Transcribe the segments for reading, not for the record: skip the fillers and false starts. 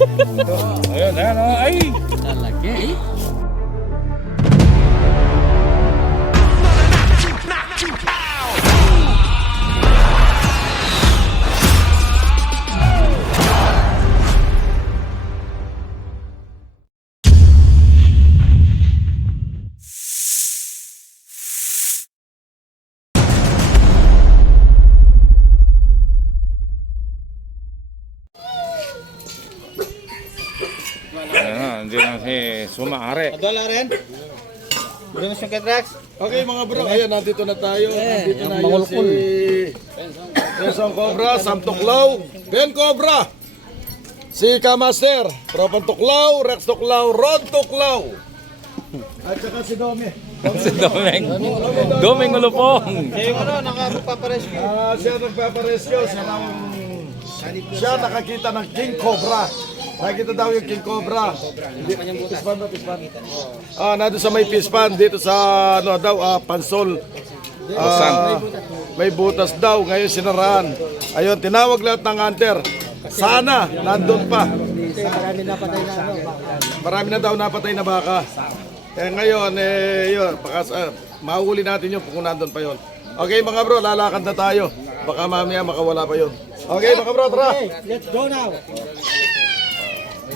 Ayun, ayun, ay! Talaki eh. Ayun, hindi na si Sumaare. Wala rin? Bruno yung Ketrax? Okay mga bro, ayan nandito na tayo. Nandito na yun si Benson Cobra, Sam Tuklaw, Ben Cobra, si Kamaster, Tropang Tuklaw, Rex Tuklaw, Rod Tuklaw. At saka si Domi. Si Domeng. Domeng Ulupong. Siya yung nakapagpaparescue. Siya nagpaparescue, siya nakakita ng King Cobra. Nakita daw yung King Cobra. Pispan ba? Pispan? Nandun sa may pispan, dito sa Pansol. May butas daw, ngayon sinaraan. Ayun, tinawag lahat ng hunter. Sana, nandun pa. Marami na daw napatay na baka. Ngayon, yun, mahuli natin yun kung nandun pa yun. Okay mga bro, lalakad na tayo. Baka mamaya makawala pa yun. Okay mga bro, tara! Let's go now!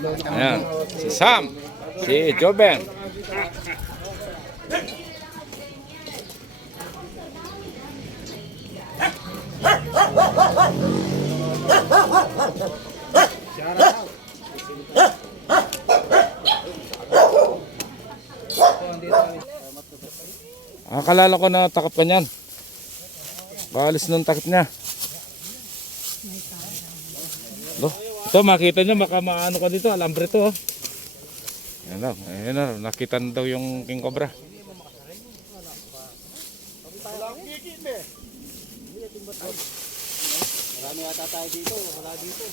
Ayan, si Sam, si Joben. Akala ko na takap ka niyan. Baalis nung takip niya. Loh, ito makita nyo, baka maano ka dito, alambre to. Oh. Ayan na, nakita na daw yung King Cobra. Marami yata tayo dito, wala dito.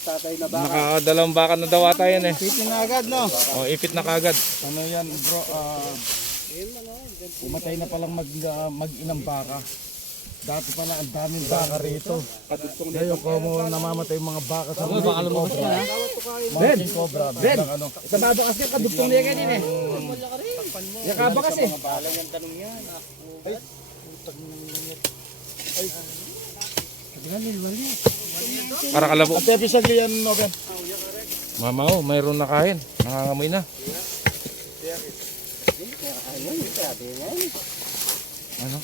Tatay na ba? Nakadalawang baka na daw ata yan eh. Pitin na agad, no? O, ipit na kagad. Ano yan bro, pumatay na palang mag-inang baka. Dati pala ang daming baka rito. Ngayon kung namamatay yung mga baka sa mga King Cobra. Mga King Cobra. Ben! Sa babakas ka, kadugtong niya ganyan eh. Yakabakas eh. Para kalabo. At episag yan, no Ben? Mama, mayroon na kain. Nangangamoy na. Ano?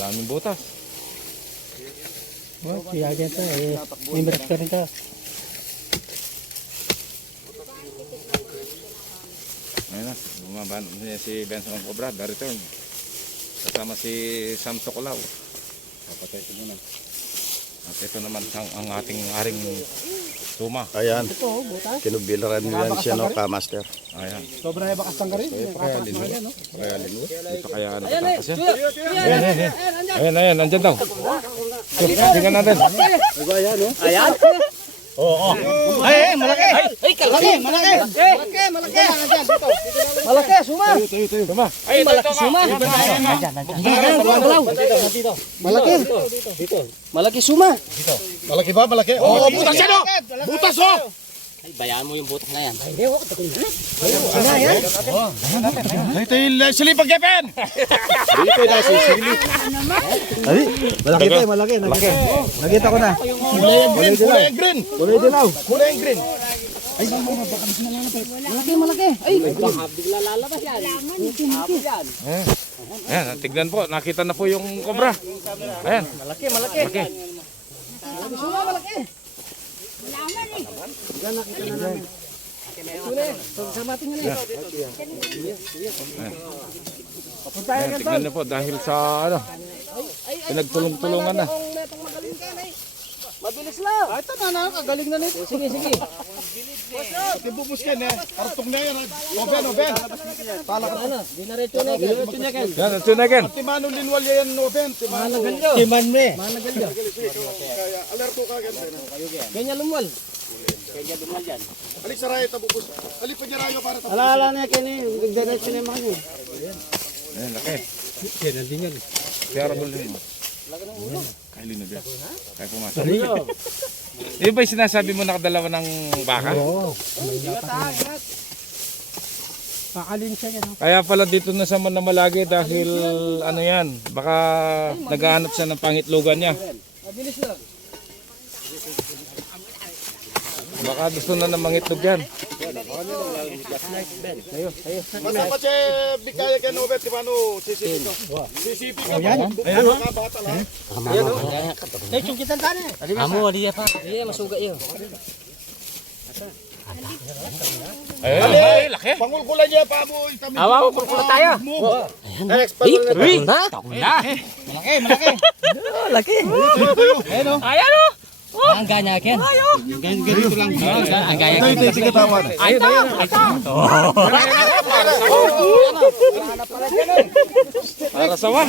Daming butas. Oh, siya ganito eh. May merak ka rin ka. Ayun na, bumaba na si Benson Cobra, the return. Kasama si Sam Tuklaw. Papatay ko muna. At ito naman ang ating aring Suma. Ayan, kinubilaran niyan siya no, Kamaster. Ayan. Sobrang bakas tang rin. Dito kaya nakatakas yan. Ayan, nandyan daw. Tingnan natin. Ayan. Oo. Ay, malaki. Ay, kalaki, malaki. Malaki. Malaki, Suma. Suma. Ay, malaki, Suma. Malaki. Malaki, Suma. Malaki ba? Malaki? Oo, butas yan o! Butas o! Ay, bayaan mo yung butas na yan. Ito yung silipag Jepen! Dito na si silip. Ay, malaki to, malaki. Nakita ko na. Kulay green. Kulay dilaw. Kulay green. Malaki. Ay, Baka bigla lalabas yan. Ayan, tignan po. Nakita na po yung Cobra. Ayan. malaki. Suma, malaki. Ayan, tignan na po dahil sa ano, pinagtulong-tulungan na. Mabilis lang. Ay, ito na, kagaling na nito. Sige. Ibubus ka na. Kartong na yan. Oben. Pala ka na. Dinaretso na. Yan, ito na again. Timano linwal yan, Oben. Timan me. Kaya alerto ka agad. Ganyan lumwal. Kaya dumal dyan. Alik sa rayo tabubos. Alik pa niya rayo para tabubos. Alala na kini, diretso na mga yun. Ayan, laki. Yan ang dingan. Kaya rabol din. Kaili na dyan. Kaya pumasok. Di ba yung sinasabi mo nakadalawa ng baka? Oo. Pakalin siya yan. Kaya pala dito na sa Manamalagi dahil ano yan, baka naghahanap siya ng pangitlogan niya. Mabilis lang. Baka gusto na ng mangitlog yan. Basta pa siya bigaya kay Nobet, di ba no? Sisipi ko. Sisipi ka. Ayan. Bata lang. Eh, chungkitan tani. Amo, aliya pa. Aliya, masuga yun. Ay, laki. Pangulkulan niya pa mo. Awa ko, kulkula tayo. Alex, pangulkulan. Malaki. Laki. Ayan o. Ang ganya akin. Ganito lang. Ang ganya akin. Ito yung katawan. Ayun. Para sa wa.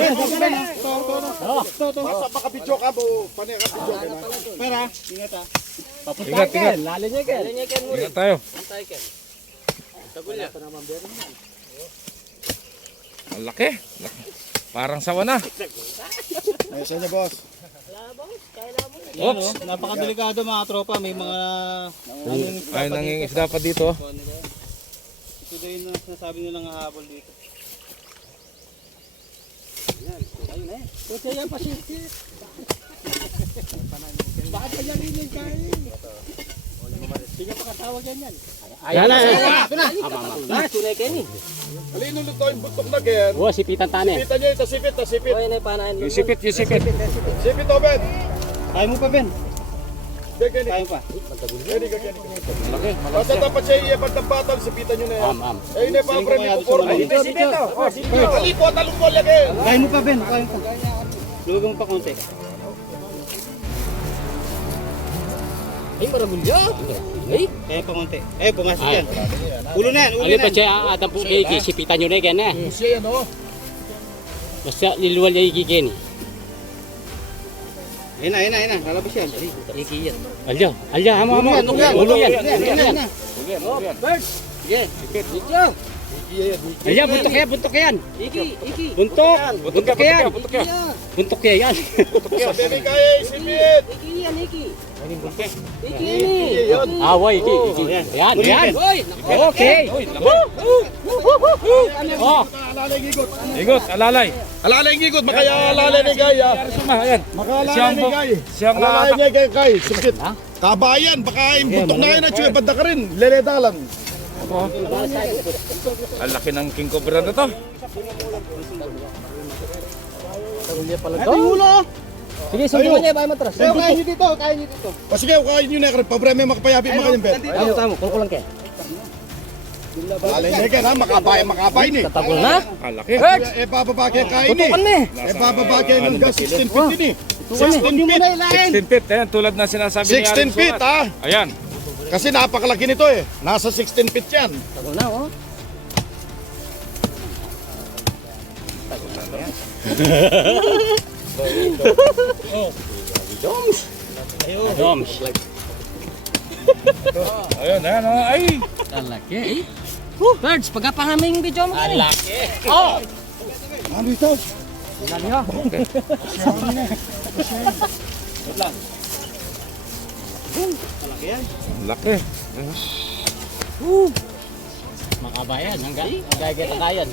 Basta makabidyo ka mo. Panay ka bidyo ka na. Pera. Ingat, ingat. Lalo niya ken. Ingat tayo. Ang laki. Laki. Parang sawa na. Ayos niya, boss. Oops. Napakadelikado mga tropa, may mga Ay, nangingisda pa dito. ito daw yung sinasabi nilang hahabol dito. Ayun eh. Kasi yan pa siya. Bakit kanya rin yung kain? Hindi ka pa katawag yan. Ayan na. Ito na. Tunay kayo ni. Alin nung luto yung butok na gen. Oh, sipitan tane. Sipita niya, tasipit, tasipit. Ayun ay panahin. Yung sipit, yung sipit. Sipit, Obed. Kaya mo pa, Ben. Kaya Kaya mo pa. Laki. Basta dapat siya iyapan ng batang, sipitan nyo na yan. Am. Eh, hindi pa, pre, may pupor. Dito, dito. Alipo, talungkol yan, gen. Kaya mo pa, Ben. Kaya mo pa. Luwag mo pa konti. Ay, marabulya. Ay, Kaya pa konti. Eh, pumasok yan. Ulo na yan, ulo ali na pa yan. siya adam po kay sipitan nyo na yan eh. Siya yan, oh. Basta liluwal niya igigin. Ayun na, ayun na, ayun na. Lalabas yan. Alya, hamo. Ulo yan. Bird. Sige. Alya, buntok yan. Buntok yan. Buntok yan. Sa bebe kaya, sipit. Away, iki. Yan. Okay. Oh, Alalay gigot. Igot, alalay. Alalay gigot, makaya alalay ni Gaya. Suma, ayan. Makaalalay ni Gaya. Siyang Alalay niya kay Gaya, sipit. Kabayan, baka yung butok na yun at siya, banda ka rin. Leledalan. Ang laki ng king cobra na to. Ito yung ulo. sige, sundukan niya ba matras? Kaya kaya nyo dito, kaya nyo dito. O sige, kain nyo na, pabreme makapayabi mga kanyang bet. Tamo, kulkulan kayo. Alalay niya kaya na, makabay ni. Tatagol na. Ang laki. Eh, bababa kayo kain ni. Tutukan ni. Eh, bababa kayo ng gas 16 feet din eh. 16 Huwag nyo feet. muna ilahin. 16 feet, ayan, tulad na sinasabi ni 16 feet, ah. Ayan. Kasi napakalaki nito eh. Nasa 16 feet yan. Tagol na, oh. Doms. Ayun, ayan, oh, ay. Talaki, eh. Birds, pagkapangaming video mo kanina. Talaki. Oh! Ano ito? Laki. Makabayan, hanggang gagatayan.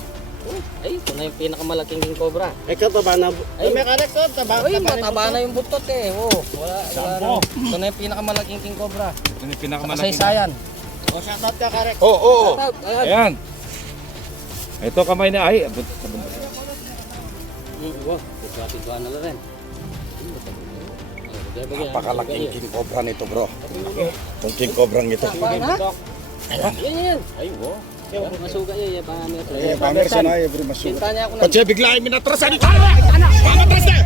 Ay, ito na yung pinakamalaking king cobra. Ikaw taba na. Ay, May kanek to, taba. Uy, mataba na yung butot eh. Oh, wala na. Ito na yung pinakamalaking king cobra. Ito yung pinakamalaki. Kasaysayan. O, shoutout ka, Karek. Oo, oo. Ayan. Ayan. Ito kamay na ay. Wow, pintuan na rin. Napakalaking king cobra nito bro. Itong king cobra nito. Yan. Ay, wow. Masuga yun, pametro. Eh, pamer siya na every masu. Pinta niya ako na. Patse bigla ay minatrasan ito. Pamatras na!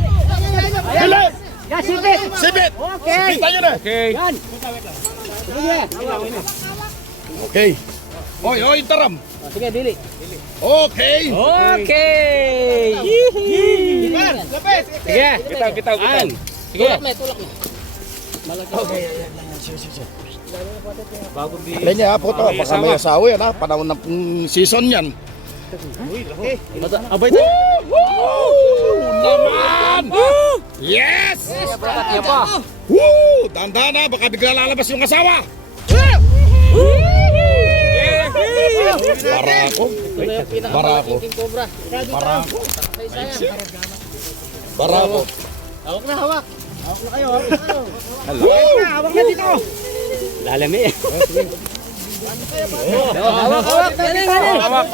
Bilis! Yan, sipit! Sipit! Okay! Sipitan nyo na! Okay. Yan! Sige! Okay. Oy, oy, taram. Sige, dili. Okay. Okay! Lapit! Sige! Bitaw. Sige! Tulak mo. Malaki. Okay. Bagong di. Alin niya, puto. Baka may asawa yan, ha? Panahon ng season yan. Abay tayo. Naman! Yes! Kaya pa. Woo! Dahan-dahan na, baka bigla lalabas yung asawa. Para ako. Ito na yung Barako. pinakamalaking king cobra. Para ako. Isa-isa. Para ako. Hawak na, hawak. Hawak na dito. Lalami. Hawak, hawak. Galing, galing. Hawak.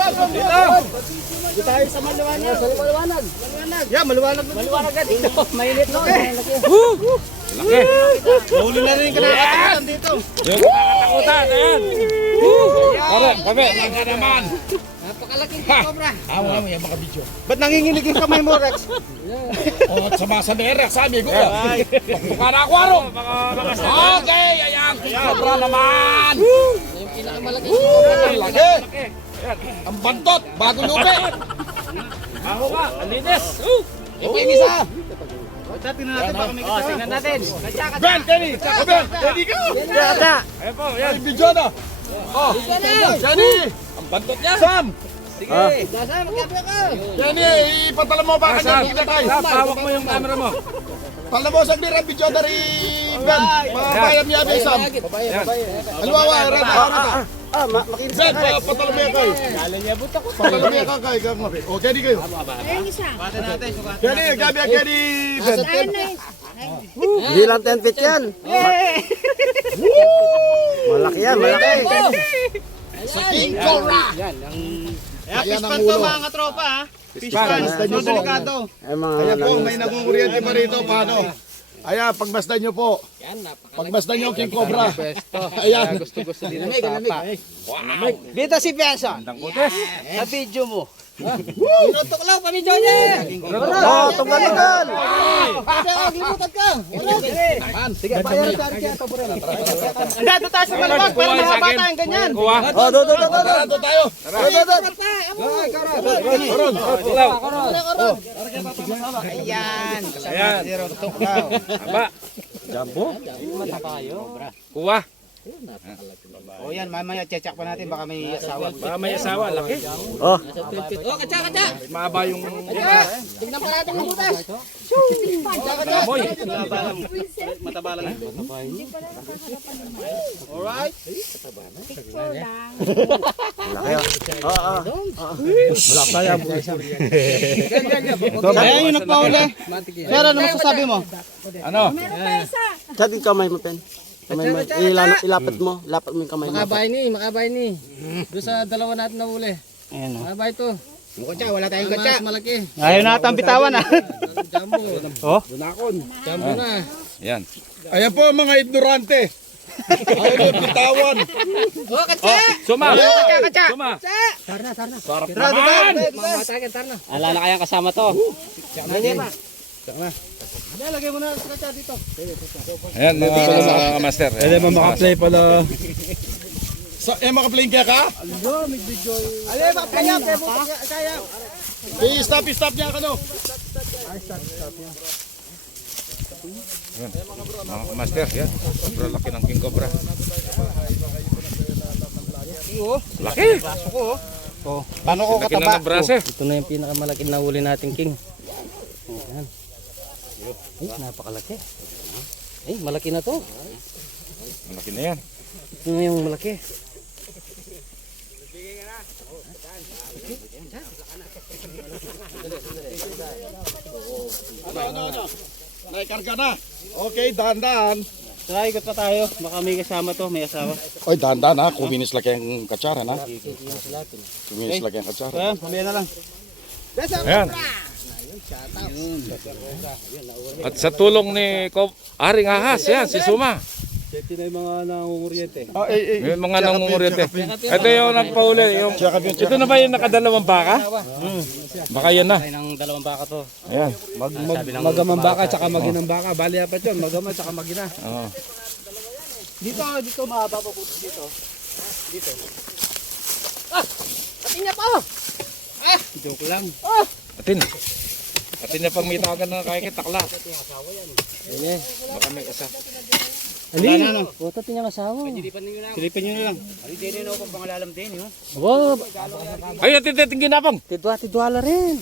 Dito tayo sa maliwanag. Sa maliwanag. Maliwanag. Yeah, maliwanag. Maliwanag ka dito. Mainit no. Laki. Huli na rin kinakatakutan dito. Yung nakatakutan. Ayan. Pare, pabe. Talaga naman. Napakalaking cobra. Awa mo yan, mga video. Ba't nanginginig yung kamay mo, Rex? O, at sa mga sanera, sabi ko. Pagbuka na ako, Aro. Okay, ayan. Sobra naman. Yung pinakamalaking king cobra. Lagi. Ang bantot, bago lupi. Ako ka. Alinis. Ito yung isa. Tingnan natin baka may kasama. Tingnan natin. Ben, Kenny. Ben, Kenny ka. Ayan po. Ayan. Ay, video na. Oh, Kenny. Ang bantot niya. Sam. Sige. Nasa, magkabla ka. Kenny, ipatala mo ba kanya ng kay? Hawak mo yung camera mo. Tala mo sa ang video dari Ben. Mabayam niya ba Sam? Alwawa, rata. Ben, patala mo yan kay. Patala mo yan kay. O, Kenny kayo. Bata natin. Kenny, gabi ang Kenny. Ben. Hindi lang 10 feet yan. Malaki yan, malaki. Sa King Cobra. Ayan ang ulo. Mga tropa ha. Fish pan. pan. So delikado. Ayan po, may nangunguryente pa rito. Paano? Ayan, pagmasdan nyo po. Pagmasdan nyo, King Cobra. Ayan. Gusto-gusto din ng tapa. Dito si Piasa. Sa video mo. Tutuklaw, pamidyo niya! Oo, tunggal-tunggal! Kasi maglimutan ka! Sige, bayaran sa arki ato, bro. Hindi, doon tayo sa maluwag para mga bata yung ganyan. Kuha. Oo, doon tayo. Ayan. Ayan. Aba. Matapa kayo. Kuha. O yan, mamaya check pa natin, baka may asawa. Baka may asawa. Laki. Oh, kacha. Mahaba yung Tignan pa natin ang butas. amoy. Mataba lang. Alright. Ayan yung nagpahuli. Sir, ano masasabi mo? Ano? Sa ating kamay mo, Pen. Kamay mo. Ilapat mo. Lapat mo yung kamay mo. Makabay ni. Doon sa dalawa natin na huli. Ayan o. Makabay to. Kutsa, wala tayong Mas kutsa. malaki. Ayaw na atang bitawan ha. Jumbo. Oh? Jumbo na. Yan. Ayan po, mga ignorante. Ayaw nyo bitawan. Oh, kacha! Suma. Kutsa! Suma. Sarap naman. Mamatagan, tarna. Alala kayang kasama to. Lagay mo na sa kutsa dito. Ayan mga master. Ayan mga makaplay. Makaplain kaya ka? Alay, makapayap. Kaya. I-stop niya ka no. Mga master. Yan. Sobrang laki ng King Cobra. Laki. Oh, paano ko Laki na kataba? ng braso. Ito na yung pinakamalaking nahuli nating king. Ayan. Ay, napakalaki. Ay, malaki na to. Laki na yan. Ito na yung malaki. Ano? Naikarga na. Okay, dahan-dahan. Tara, ikot pa tayo. Baka may kasama to, may asawa. Oy, dahan-dahan ha. Kuminis laki ang katsara na. Kuminis laki ang katsara. Ayan, mamaya na lang. Ayan. At sa tulong ni Aring Ahas, yan, si Suma. Ito na yung mga nangunguryente. May mga nangungurete. Ito yung nagpahuli. Ito na ba yung nakadalawang baka? Baka yan na. Ay, ng dalawang baka to. Ayan. Magamang baka, tsaka maginang baka. Bali apat yun, magamang, tsaka magina. Oo. Dito mahaba pa po dito. Joke lang. Atin. Atin na pag may tawagan na kaya kitakla. Baka may isa. Ali, buta niya asawa. Silipin nyo na lang. Ari, din na ako pang pangalalam din, yun. Wow, Ay, atiting ginapang. tidwa rin.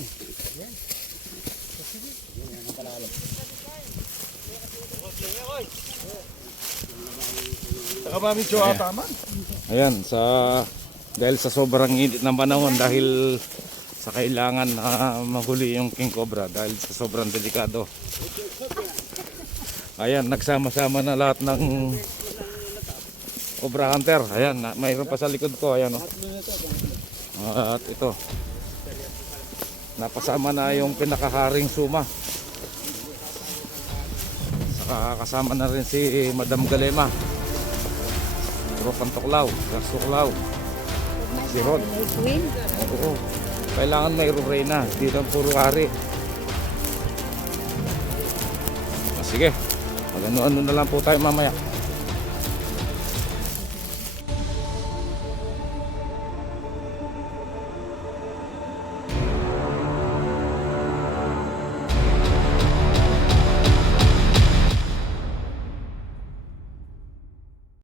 Saka Mami Cho, tama. Ayan, dahil sa sobrang init ng panahon, dahil sa kailangan na mahuli yung king cobra dahil sa sobrang delikado. Ayan, nagsama-sama na lahat ng cobra hunter. Ayan, mayroon pa sa likod ko. Ayan, oh. At ito, napasama na yung pinakaharing suma. Saka kasama na rin si Madam Galema, Tropang Tuklaw, Rex Tuklaw, si Ron. Oo, kailangan mayroong reyna, hindi lang puro hari. Sige, mag-ano-ano na lang po tayo mamaya.